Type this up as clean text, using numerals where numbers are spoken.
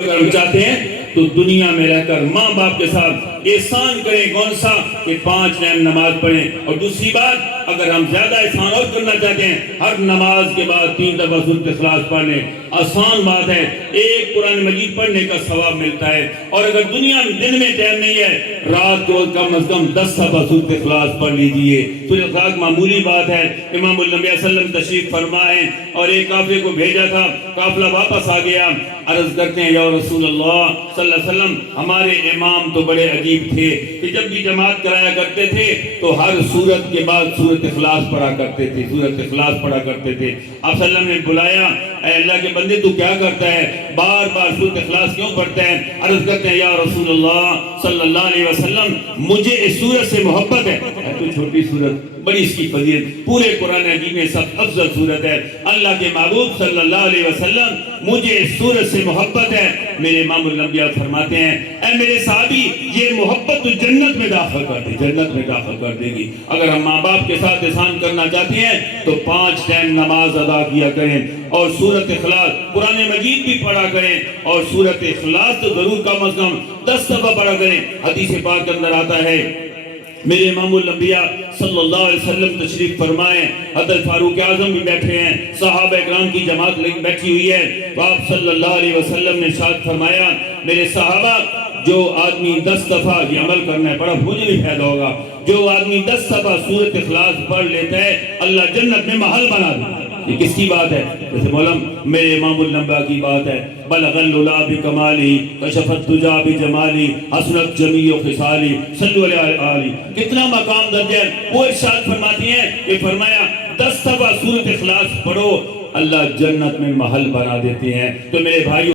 اگر ہم چاہتے ہیں تو دنیا میں رہ کر ماں باپ کے ساتھ احسان کریں، کون سا کہ 5 ٹائم نماز پڑھیں. اور دوسری بات، اگر ہم زیادہ احسان اور کرنا چاہتے ہیں، ہر نماز کے بعد 3 دفعہ سورۃ اخلاص پڑھ لیں. آسان بات ہے، ایک قرآن مجید پڑھنے کا ثواب ملتا ہے. اور اگر دنیا میں دن میں ٹائم نہیں ہے، رات کو کم از کم 10 دفعہ سورۃ اخلاص پڑھ لیجئے. سورۃ اخلاص معمولی بات ہے. امام الانبیاء صلی اللہ علیہ وسلم تشریف فرمائے اور ایک قافلے کو بھیجا تھا، قافلہ واپس آ گیا. عرض کرتے ہیں، یا رسول اللہ صلی اللہ علیہ وسلم، ہمارے امام تو بڑے عجیب تھے کہ جب بھی جماعت کرایا کرتے تھے تو ہر سورت کے بعد سورۃ اخلاص پڑھا کرتے تھے، سورۃ اخلاص پڑھا کرتے تھے. آپ صلی اللہ علیہ وسلم نے بلایا، اے اللہ کے بندے تو کیا کرتا ہے، بار بار سورۃ اخلاص کیوں پڑھتا ہے؟ عرض کرتے ہیں، یا رسول اللہ صلی اللہ علیہ وسلم، مجھے اس سورت سے محبت ہے. تو چھوٹی سورت، بڑی اس کی فضیلت، پورے قرآن عظیم میں سب افضل سورت ہے. اللہ کے محبوب صلی اللہ علیہ وسلم، مجھے اس سورت سے محبت ہے. میرے امام الانبیاء فرماتے ہیں، اے میرے صحابی، یہ محبت تو جنت میں داخل کر دے، جنت میں داخل کر دے گی. اگر ہم ماں باپ کے ساتھ احسان کرنا چاہتے ہیں تو 5 ٹائم نماز ادا کیا کریں اور سورۃ اخلاص، قرآن مجید بھی پڑھا کریں اور سورۃ اخلاص تو ضرور کم از کم 10 دفعہ پڑھا کریں. حدیث پاک کے اندر آتا ہے، میرے امام الانبیاء صلی اللہ علیہ وسلم تشریف فرمائے، حضرت فاروق اعظم بھی بیٹھے ہیں، صحابہ اکرام کی جماعت بیٹھی ہوئی ہے. تو آپ صلی اللہ علیہ وسلم نے ارشاد فرمایا، میرے صحابہ، جو آدمی 10 دفعہ یہ عمل کرنا ہے، بڑا مجھے بھی فائدہ ہوگا، جو آدمی 10 دفعہ سورۃ اخلاص پڑھ لیتا ہے، اللہ جنت میں محل بنا دے. یہ کس کی بات ہے؟ جیسے مولانا میرے امام الانبیاء کی بات ہے، بلغ العلا بکمالی کشف الدجا بجمالی حسنت جمیع خصالی صلو علیہ آلہ. کتنا مقام درجہ ہے. وہ ارشاد فرماتی ہیں کہ فرمایا 10 دفعہ سورۃ اخلاص پڑھو، اللہ جنت میں محل بنا دیتے ہیں. تو میرے بھائیو،